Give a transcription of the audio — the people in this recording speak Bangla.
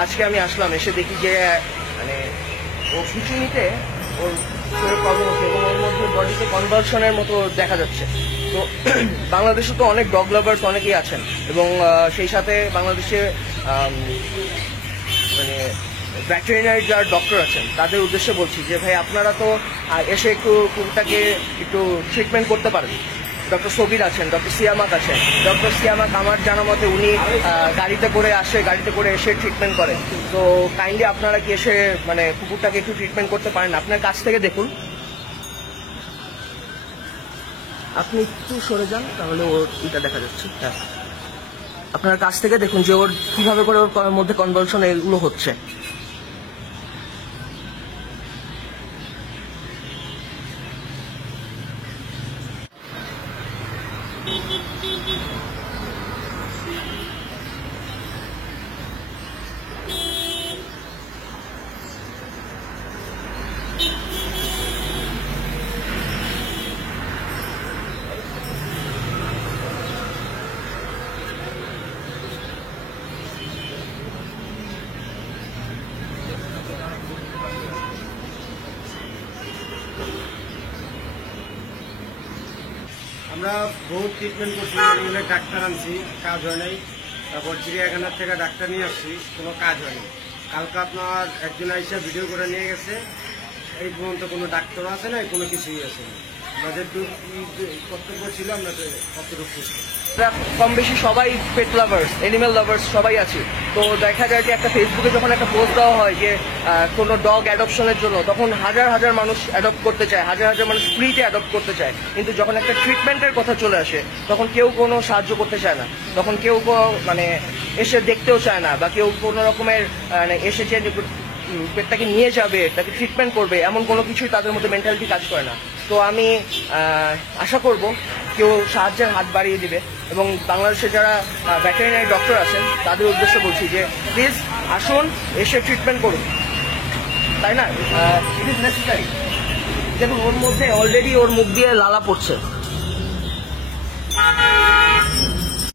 আজকে আমি আসলাম, এসে দেখি যে মানে ও খিচুড়িতে ওর প্রবলেম হচ্ছে এবং ওর মধ্যে বডিতে কনভালশনের মতো দেখা যাচ্ছে। তো বাংলাদেশে তো অনেক ডগ লাভার্স অনেকেই আছেন এবং সেই সাথে বাংলাদেশে মানে ভেটেরিনারি যারা ডক্টর আছেন তাদের উদ্দেশ্যে বলছি যে ভাই আপনারা তো এসে একটু কুকুরটাকে একটু ট্রিটমেন্ট করতে পারেন। ডক্টর সবির আছেন, ডক্টর সিয়ামাক আছেন। ডক্টর সিয়ামাক আমার জানা মতে উনি গাড়িতে করে এসে ট্রিটমেন্ট করেন। তো কাইন্ডলি আপনারা কি এসে মানে কুকুরটাকে একটু ট্রিটমেন্ট করতে পারেন? আপনার কাছ থেকে দেখুন, আপনি একটু সরে যান তাহলে ওর এটা দেখা যাচ্ছে। হ্যাঁ, আপনার কাছ থেকে দেখুন যে ওর কিভাবে করে ওর মধ্যে কনভালশন এগুলো হচ্ছে। আমরা বহুত ট্রিটমেন্ট করছি, মেডিকেলের ডাক্তার আনছি, কাজ হয় নাই। তারপর চিড়িয়াখানার থেকে ডাক্তার নিয়ে আসছি, কোনো কাজ হয়নি। কালকে আপনার একজন আইসা ভিডিও করে নিয়ে গেছে, এই পর্যন্ত কোনো ডাক্তারও আছে না, কোনো কিছুই আছে না। আমাদের কর্তব্য ছিল আমরা কতটুকু খুশি। কম বেশি সবাই পেট লাভার্স, অ্যানিমেল লাভার্স সবাই আছি। তো দেখা যায় যে একটা ফেসবুকে যখন একটা পোস্ট দেওয়া হয় যে কোনো ডগ অ্যাডপশনের জন্য, তখন হাজার হাজার মানুষ অ্যাডপ্ট করতে চায়, হাজার হাজার মানুষ ফ্রিতে অ্যাডপ্ট করতে চায়। কিন্তু যখন একটা ট্রিটমেন্টের কথা চলে আসে তখন কেউ কোনো সাহায্য করতে চায় না, তখন কেউ মানে এসে দেখতেও চায় না, বা কেউ কোনো রকমের মানে এসে যে পেটটাকে নিয়ে যাবে, তাকে ট্রিটমেন্ট করবে, এমন কোনো কিছুই তাদের মধ্যে মেন্টালিটি কাজ করে না। তো আমি আশা করব কেউ সাহায্যের হাত বাড়িয়ে দিবে এবং বাংলাদেশে যারা ভেটেরিনারি ডক্টর আছেন তাদের উদ্দেশ্যে বলছি যে প্লিজ আসুন, এসে ট্রিটমেন্ট করুন, তাই না? It is necessary. দেখুন ওর মধ্যে অলরেডি ওর মুখ দিয়ে লালা পড়ছে।